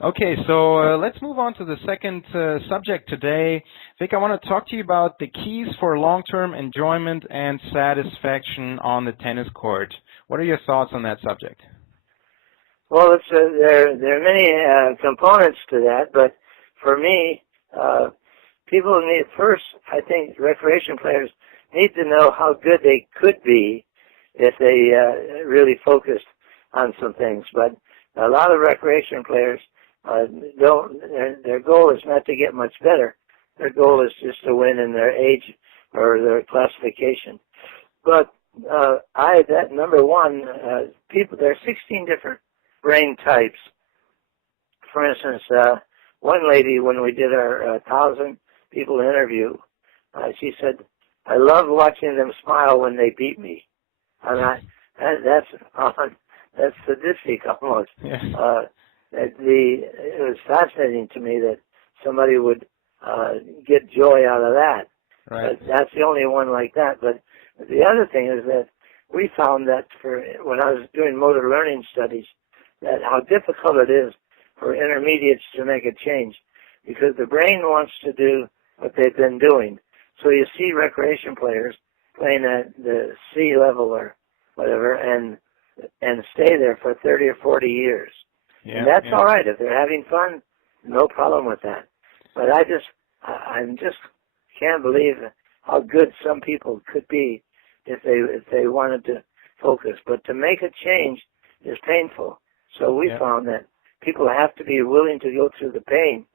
Okay, so let's move on to the second subject today. Vic, I want to talk to you about the keys for long-term enjoyment and satisfaction on the tennis court. What are your thoughts on that subject? Well, there are many components to that, but for me, people need first. I think recreation players need to know how good they could be if they really focused on some things. But a lot of recreation players don't. Their goal is not to get much better. Their goal is just to win in their age or their classification. But that number one, people. There are 16 different brain types. For instance, one lady, when we did our 1,000 people interview, she said, "I love watching them smile when they beat me," and that's sadistic almost. Yeah. It was fascinating to me that somebody would get joy out of that. Right. But that's the only one like that. But the other thing is that we found that when I was doing motor learning studies, that how difficult it is for intermediates to make a change, because the brain wants to do what they've been doing. So you see recreation players playing at the C level or whatever and stay there for 30 or 40 years. Yeah, and that's yeah. all right. If they're having fun, no problem with that. But I just can't believe how good some people could be if they wanted to focus. But to make a change is painful. So we found that people have to be willing to go through the pain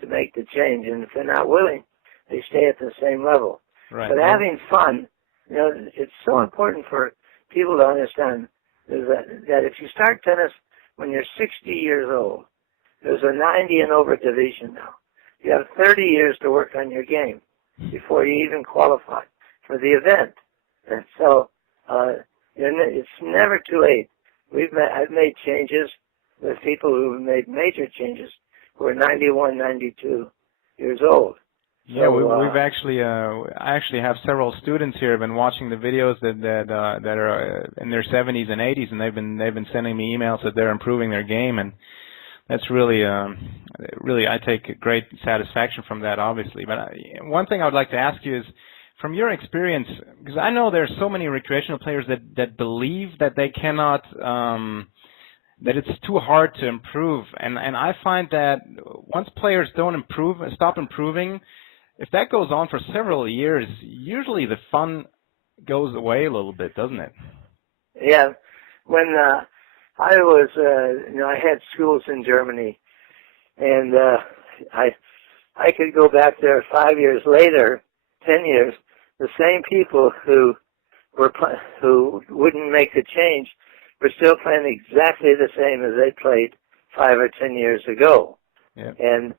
to make the change. And if they're not willing, they stay at the same level. Right. But having fun, it's so important for people to understand is that if you start tennis when you're 60 years old, there's a 90 and over division now. You have 30 years to work on your game before you even qualify for the event. And so it's never too late. I've made changes with people who have made major changes who are 91, 92 years old. Yeah, so, we've actually, I actually have several students here who've been watching the videos that are in their 70s and 80s, and they've been sending me emails that they're improving their game, and that's really I take great satisfaction from that, obviously. But one thing I would like to ask you is, from your experience, because I know there's so many recreational players that believe that they cannot, that it's too hard to improve, and I find that once players don't stop improving, if that goes on for several years, usually the fun goes away a little bit, doesn't it? Yeah. When I was, I had schools in Germany, and I could go back there 5 years later, 10 years, the same people who wouldn't make the change were still playing exactly the same as they played 5 or 10 years ago. Yeah. And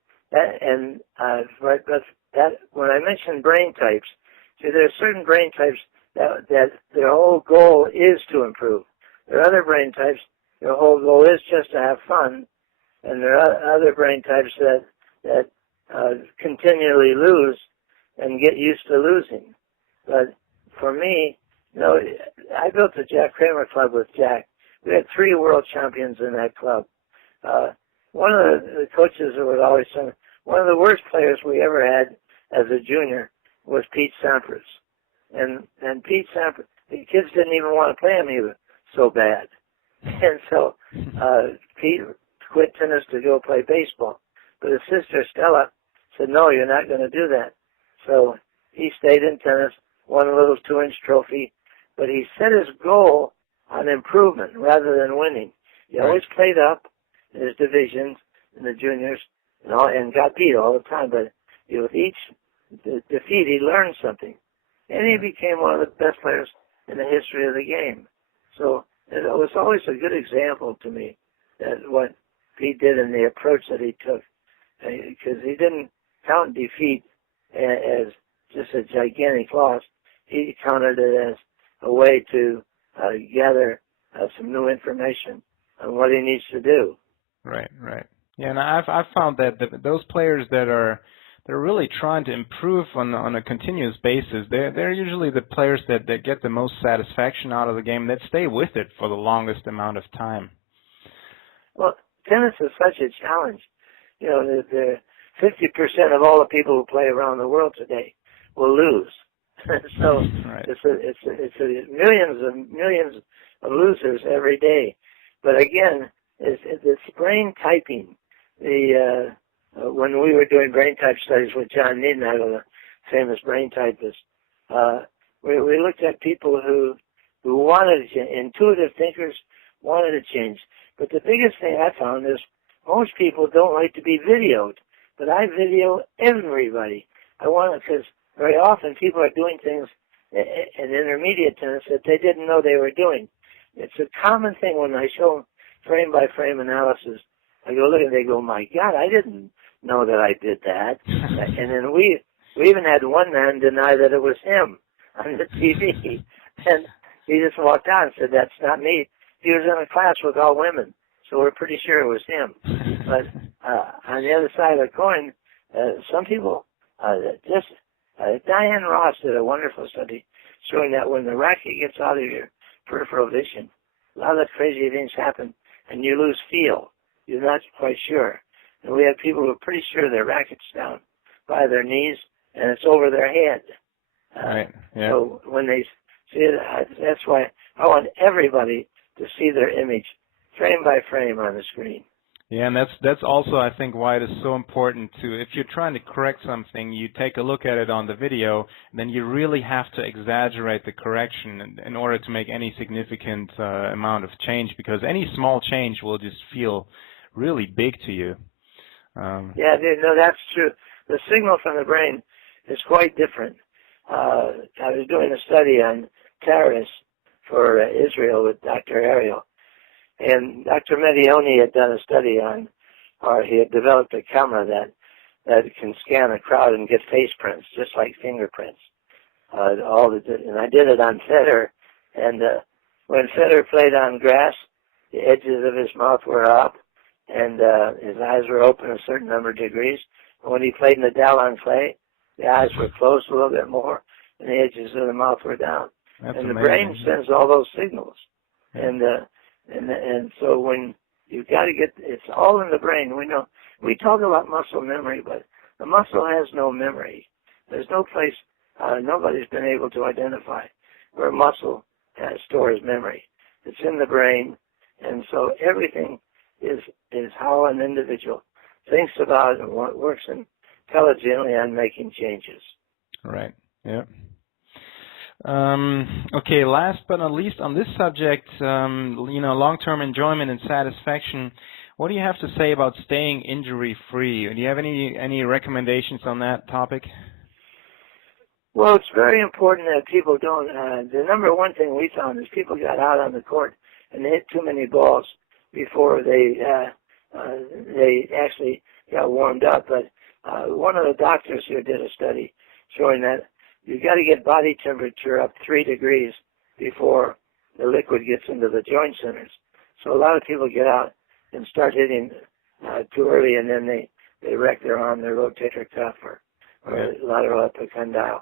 when I mentioned brain types, see, there are certain brain types that their whole goal is to improve. There are other brain types, their whole goal is just to have fun, and there are other brain types that continually lose and get used to losing. But for me, I built the Jack Kramer Club with Jack. We had 3 world champions in that club. One of the coaches who was always saying, one of the worst players we ever had as a junior was Pete Sampras. And Pete Sampras, the kids didn't even want to play him, he was so bad. And so Pete quit tennis to go play baseball. But his sister Stella said, "No, you're not going to do that." So he stayed in tennis, won a little 2-inch trophy, but he set his goal on improvement rather than winning. He always played up in his divisions, in the juniors, and got beat all the time. But with each defeat, he learned something. And he became one of the best players in the history of the game. So it was always a good example to me that what Pete did and the approach that he took. Because he didn't count defeat as just a gigantic loss. He counted it as a way to gather some new information on what he needs to do. Right, right. Yeah, and I've found that those players they're really trying to improve on a continuous basis, they're usually the players that get the most satisfaction out of the game, that stay with it for the longest amount of time. Well, tennis is such a challenge. You know, the 50% of all the people who play around the world today will lose. So right. it's millions of losers every day. But again, it's brain typing. When we were doing brain type studies with John Neednagel, the famous brain typist, we looked at people who wanted to change. Intuitive thinkers wanted to change. But the biggest thing I found is most people don't like to be videoed. But I video everybody. I want to, because very often people are doing things in intermediate tennis that they didn't know they were doing. It's a common thing when I show frame-by-frame analysis. I go look and they go, my God, I didn't know that I did that. And then we even had one man deny that it was him on the TV. And he just walked out and said, that's not me. He was in a class with all women, so we're pretty sure it was him. But on the other side of the coin, some people, Diane Ross did a wonderful study showing that when the racket gets out of your peripheral vision, a lot of crazy things happen, and you lose feel. You're not quite sure. And we have people who are pretty sure their racket's down by their knees, and it's over their head. Right. Yeah. So when they see it, that's why I want everybody to see their image frame by frame on the screen. Yeah, and that's also, I think, why it is so important to, if you're trying to correct something, you take a look at it on the video, then you really have to exaggerate the correction in order to make any significant amount of change, because any small change will just feel really big to you. Yeah, no, that's true. The signal from the brain is quite different. I was doing a study on terrorists for Israel with Dr. Ariel. And Dr. Medioni had done a study on, or he had developed a camera that can scan a crowd and get face prints, just like fingerprints. And I did it on Federer. And when Federer played on grass, the edges of his mouth were up, and his eyes were open a certain number of degrees. And when he played Nadal on clay, the eyes were closed a little bit more, and the edges of the mouth were down. That's and amazing. The brain sends all those signals. Yeah. And so when you've got to get, it's all in the brain. We know, we talk about muscle memory, but the muscle has no memory. There's no place, nobody's been able to identify where muscle stores memory. It's in the brain, and so everything is how an individual thinks about and works intelligently on making changes. Right, yeah. Okay, last but not least on this subject, long-term enjoyment and satisfaction, what do you have to say about staying injury-free? Do you have any recommendations on that topic? Well, it's very important that people don't, the number one thing we found is people got out on the court and they hit too many balls before they actually got warmed up. But one of the doctors here did a study showing that you've got to get body temperature up 3 degrees before the liquid gets into the joint centers. So a lot of people get out and start hitting too early, and then they wreck their arm, their rotator cuff, or lateral epicondyle.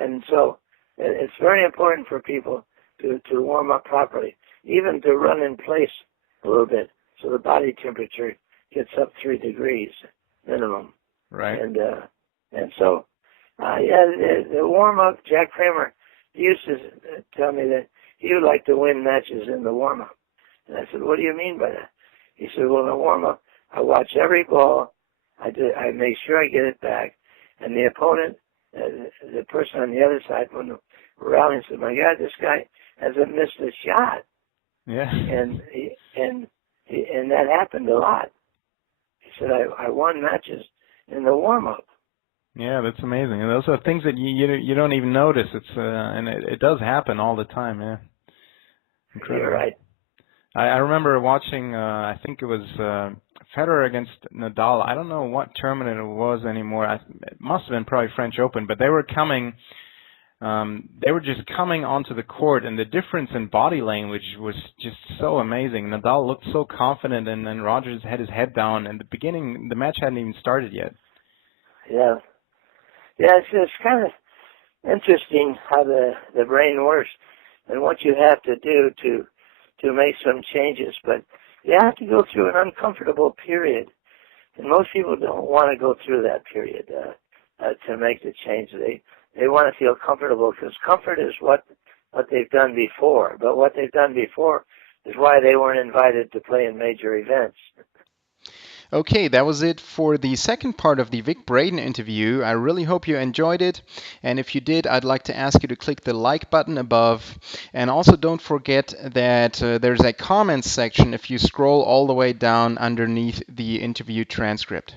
And so it's very important for people to warm up properly, even to run in place a little bit so the body temperature gets up 3 degrees minimum. Right. And so the warm-up, Jack Kramer used to tell me that he would like to win matches in the warm-up. And I said, what do you mean by that? He said, well, in the warm-up, I watch every ball. I make sure I get it back. And the opponent, the person on the other side, when we're rallying, said, my God, this guy hasn't missed a shot. Yeah. And that happened a lot. He said, I won matches in the warm-up. Yeah, that's amazing. And those are things that you don't even notice. It's and it does happen all the time. Yeah, incredible. You're right. I remember watching. I think it was Federer against Nadal. I don't know what tournament it was anymore. It must have been probably French Open. But they were coming. They were just coming onto the court, and the difference in body language was just so amazing. Nadal looked so confident, and then Rogers had his head down. And the match hadn't even started yet. Yeah. Yeah, it's kind of interesting how the brain works and what you have to do to make some changes. But You have to go through an uncomfortable period, and most people don't want to go through that period to make the change. They want to feel comfortable because comfort is what they've done before. But what they've done before is why they weren't invited to play in major events. Okay, that was it for the second part of the Vic Braden interview. I really hope you enjoyed it. And if you did, I'd like to ask you to click the like button above. And also don't forget that there's a comments section if you scroll all the way down underneath the interview transcript.